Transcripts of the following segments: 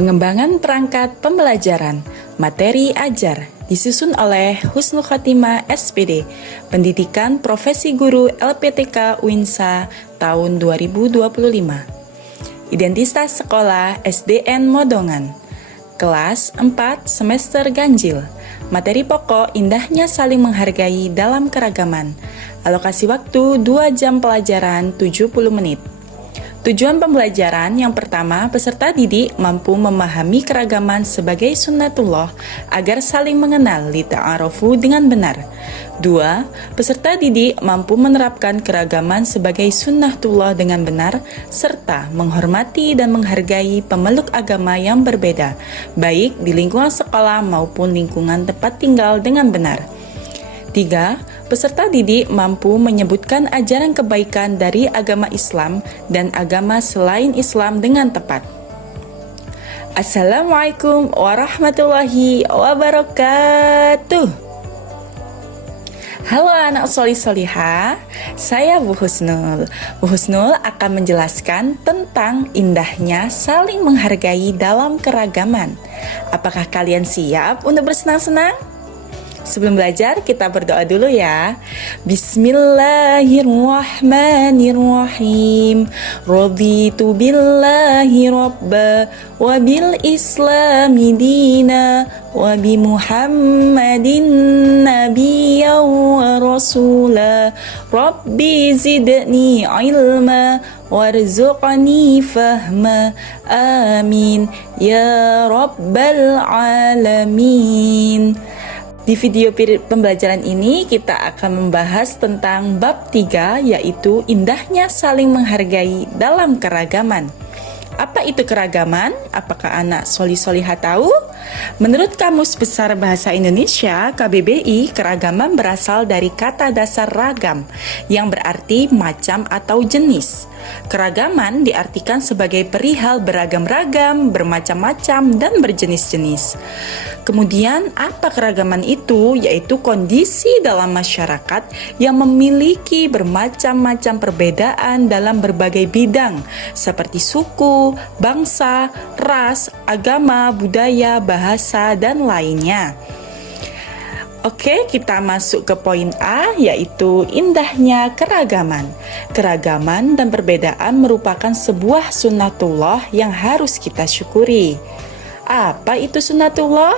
Pengembangan perangkat pembelajaran, materi ajar, disusun oleh Husnul Khotimah SPD, Pendidikan Profesi Guru LPTK UINSA tahun 2025. Identitas sekolah SDN Modongan. Kelas 4 semester ganjil. Materi pokok indahnya saling menghargai dalam keragaman. Alokasi waktu 2 jam pelajaran 70 menit. Tujuan pembelajaran yang pertama, peserta didik mampu memahami keragaman sebagai sunnatullah agar saling mengenal lita'arofu dengan benar. 2. Peserta didik mampu menerapkan keragaman sebagai sunnatullah dengan benar serta menghormati dan menghargai pemeluk agama yang berbeda, baik di lingkungan sekolah maupun lingkungan tempat tinggal dengan benar. 3. Peserta didik mampu menyebutkan ajaran kebaikan dari agama Islam dan agama selain Islam dengan tepat. Assalamualaikum warahmatullahi wabarakatuh. Halo anak solih-solihah, saya Bu Husnul. Bu Husnul akan menjelaskan tentang indahnya saling menghargai dalam keragaman. Apakah kalian siap untuk bersenang-senang? Sebelum belajar, kita berdoa dulu ya. Bismillahirrahmanirrahim. Raditu billahi rabba wa bil islami dina wa bi Muhammadin nabiyya wa rasula. Rabbi zidni ilma warzuqni fahma. Amin ya rabbal alamin. Di video pembelajaran ini kita akan membahas tentang bab 3, yaitu indahnya saling menghargai dalam keragaman. Apa itu keragaman? Apakah anak solih-solihah tahu? Menurut Kamus Besar Bahasa Indonesia KBBI, keragaman berasal dari kata dasar ragam yang berarti macam atau jenis. Keragaman diartikan sebagai perihal beragam-ragam, bermacam-macam, dan berjenis-jenis. Kemudian, apa keragaman itu? Yaitu kondisi dalam masyarakat yang memiliki bermacam-macam perbedaan dalam berbagai bidang, seperti suku, bangsa, ras, agama, budaya, bahasa, dan lainnya. Oke, kita masuk ke poin A, yaitu indahnya keragaman. Keragaman dan perbedaan merupakan sebuah sunnatullah yang harus kita syukuri. Apa itu sunnatullah?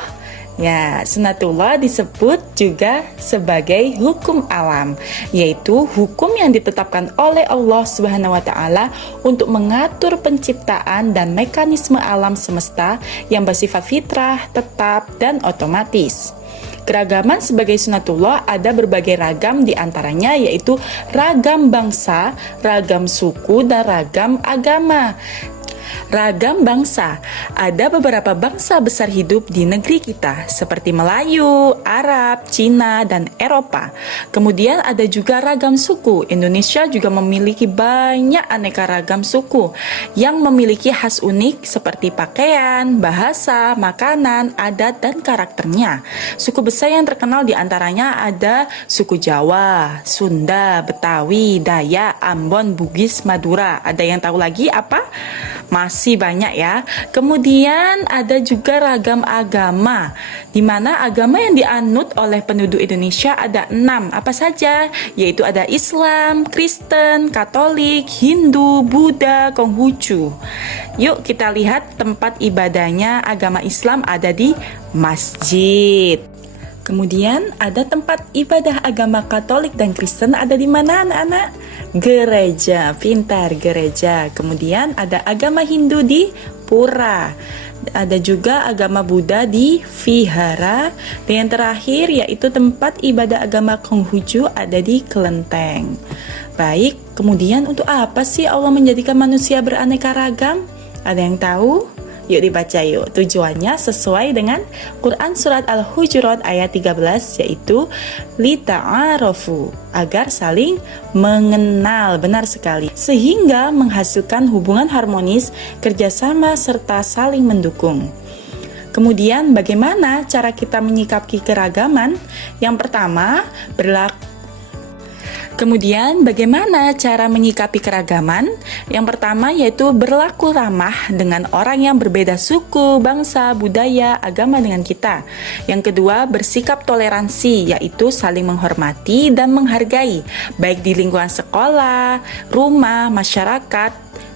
Ya, sunnatullah disebut juga sebagai hukum alam, yaitu hukum yang ditetapkan oleh Allah Subhanahu wa Ta'ala untuk mengatur penciptaan dan mekanisme alam semesta yang bersifat fitrah, tetap, dan otomatis. Keragaman sebagai sunnatullah ada berbagai ragam, diantaranya yaitu ragam bangsa, ragam suku, dan ragam agama. Ragam bangsa, ada beberapa bangsa besar hidup di negeri kita seperti Melayu, Arab, Cina, dan Eropa. Kemudian ada juga ragam suku. Indonesia juga memiliki banyak aneka ragam suku yang memiliki khas unik seperti pakaian, bahasa, makanan, adat, dan karakternya. Suku besar yang terkenal diantaranya ada suku Jawa, Sunda, Betawi, Dayak, Ambon, Bugis, Madura. Ada yang tahu lagi apa? Masih banyak ya. Kemudian ada juga ragam agama, di mana agama yang dianut oleh penduduk Indonesia ada 6. Apa saja? Yaitu ada Islam, Kristen, Katolik, Hindu, Buddha, Konghucu. Yuk kita lihat tempat ibadahnya agama Islam ada di masjid. Kemudian ada tempat ibadah agama Katolik dan Kristen ada di mana anak-anak? Gereja, pintar, gereja. Kemudian ada agama Hindu di pura. Ada juga agama Buddha di vihara. Dan yang terakhir yaitu tempat ibadah agama Konghucu ada di kelenteng. Baik, kemudian untuk apa sih Allah menjadikan manusia beraneka ragam? Ada yang tahu? Yuk dibaca yuk. Tujuannya sesuai dengan Quran Surat Al-Hujurat ayat 13, yaitu lita'arofu, agar saling mengenal. Benar sekali. Sehingga menghasilkan hubungan harmonis, kerjasama, serta saling mendukung. Kemudian bagaimana cara kita menyikapi keragaman? Yang pertama, Kemudian bagaimana cara menyikapi keragaman? Yang pertama yaitu berlaku ramah dengan orang yang berbeda suku, bangsa, budaya, agama dengan kita. Yang kedua, bersikap toleransi, yaitu saling menghormati dan menghargai, baik di lingkungan sekolah, rumah, masyarakat,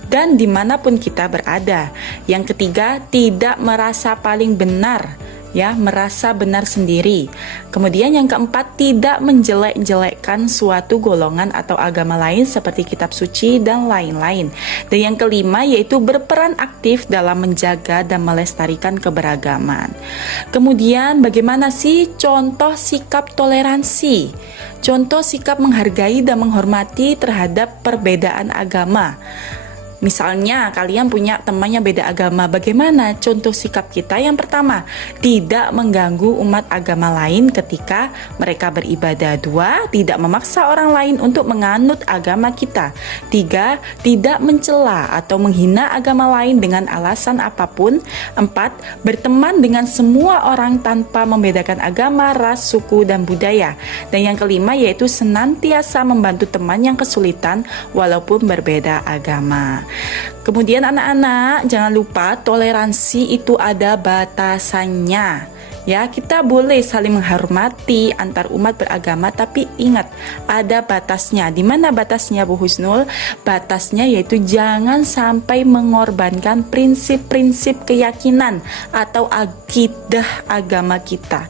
dan dimanapun kita berada. Yang ketiga, tidak merasa paling benar, merasa benar sendiri. Kemudian yang keempat, tidak menjelek-jelekkan suatu golongan atau agama lain seperti kitab suci dan lain-lain. Dan yang kelima yaitu berperan aktif dalam menjaga dan melestarikan keberagaman. Kemudian bagaimana sih contoh sikap toleransi? Contoh sikap menghargai dan menghormati terhadap perbedaan agama. Misalnya kalian punya temannya beda agama, bagaimana contoh sikap kita? Yang pertama, tidak mengganggu umat agama lain ketika mereka beribadah. Dua, tidak memaksa orang lain untuk menganut agama kita. Tiga, tidak mencela atau menghina agama lain dengan alasan apapun. Empat, berteman dengan semua orang tanpa membedakan agama, ras, suku, dan budaya. Dan yang kelima yaitu senantiasa membantu teman yang kesulitan walaupun berbeda agama. Kemudian anak-anak jangan lupa toleransi itu ada batasannya. Kita boleh saling menghormati antar umat beragama, tapi ingat ada batasnya. Di mana batasnya Bu Husnul? Batasnya yaitu jangan sampai mengorbankan prinsip-prinsip keyakinan atau akidah agama kita.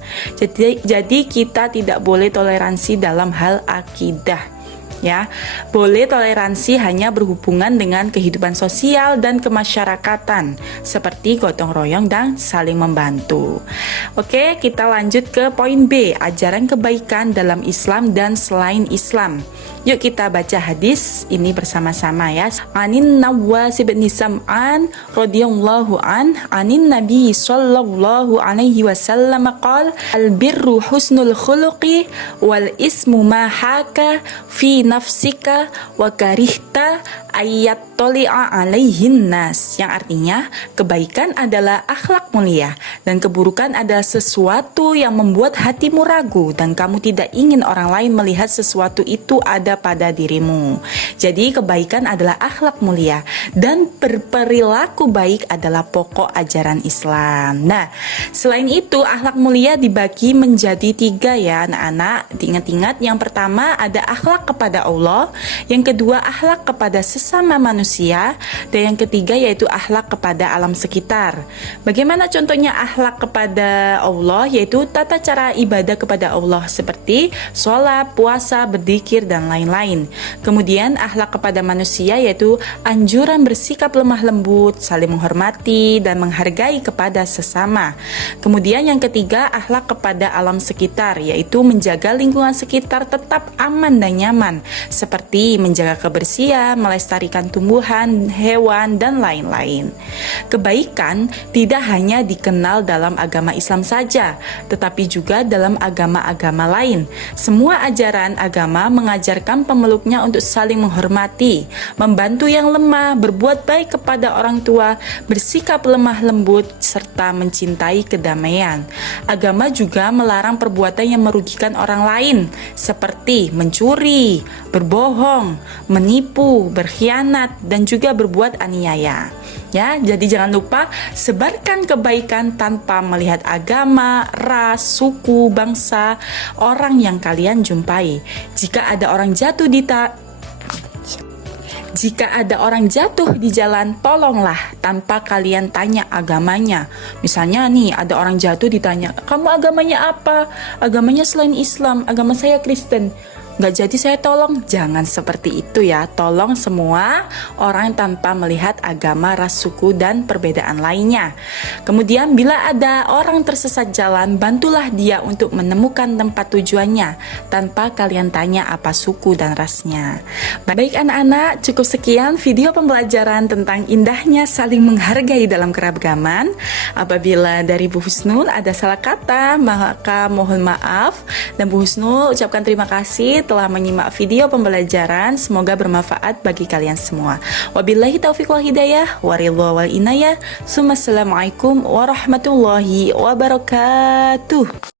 Jadi kita tidak boleh toleransi dalam hal akidah. Boleh toleransi hanya berhubungan dengan kehidupan sosial dan kemasyarakatan seperti gotong royong dan saling membantu. Oke, kita lanjut ke poin B, ajaran kebaikan dalam Islam dan selain Islam. Yuk kita baca hadis ini bersama-sama ya. Anin Nawas bin Sam'an radhiyallahu anin Nabi sallallahu alaihi wasallam qala al-birru husnul khuluqi wal ismu ma haka fi nafsika wa karihta ayat toli'a alaihin nas, yang artinya kebaikan adalah akhlak mulia dan keburukan adalah sesuatu yang membuat hatimu ragu dan kamu tidak ingin orang lain melihat sesuatu itu ada pada dirimu. Jadi kebaikan adalah akhlak mulia dan berperilaku baik adalah pokok ajaran Islam. Nah, selain itu akhlak mulia dibagi menjadi 3 ya anak-anak. Diingat-ingat, yang pertama ada akhlak kepada Allah, yang kedua akhlak kepada sesama manusia, dan yang ketiga yaitu akhlak kepada alam sekitar. Bagaimana contohnya akhlak kepada Allah? Yaitu tata cara ibadah kepada Allah seperti sholat, puasa, berzikir, dan lain-lain. Kemudian akhlak kepada manusia yaitu anjuran bersikap lemah lembut, saling menghormati, dan menghargai kepada sesama. Kemudian yang ketiga akhlak kepada alam sekitar, yaitu menjaga lingkungan sekitar tetap aman dan nyaman, seperti menjaga kebersihan, melestarikan tumbuhan, hewan, dan lain-lain. Kebaikan tidak hanya dikenal dalam agama Islam saja, tetapi juga dalam agama-agama lain. Semua ajaran agama mengajarkan pemeluknya untuk saling menghormati, membantu yang lemah, berbuat baik kepada orang tua, bersikap lemah lembut, serta mencintai kedamaian. Agama juga melarang perbuatan yang merugikan orang lain, seperti mencuri, berbohong, menipu, berkhianat, dan juga berbuat aniaya. Jadi jangan lupa sebarkan kebaikan tanpa melihat agama, ras, suku, bangsa orang yang kalian jumpai. Jika ada orang jatuh di jalan, tolonglah tanpa kalian tanya agamanya. Misalnya nih, ada orang jatuh ditanya, kamu agamanya apa? Agamanya selain Islam, agama saya Kristen. Nggak jadi saya tolong. Jangan seperti itu ya. Tolong semua orang tanpa melihat agama, ras, suku, dan perbedaan lainnya. Kemudian bila ada orang tersesat jalan, bantulah dia untuk menemukan tempat tujuannya tanpa kalian tanya apa suku dan rasnya. Baik anak-anak, cukup sekian video pembelajaran tentang indahnya saling menghargai dalam keragaman. Apabila dari Bu Husnul ada salah kata, maka mohon maaf. Dan Bu Husnul ucapkan terima kasih telah menyimak video pembelajaran. Semoga bermanfaat bagi kalian semua. Wabillahi taufiq wal hidayah, waridha wal inayah. Assalamualaikum warahmatullahi wabarakatuh.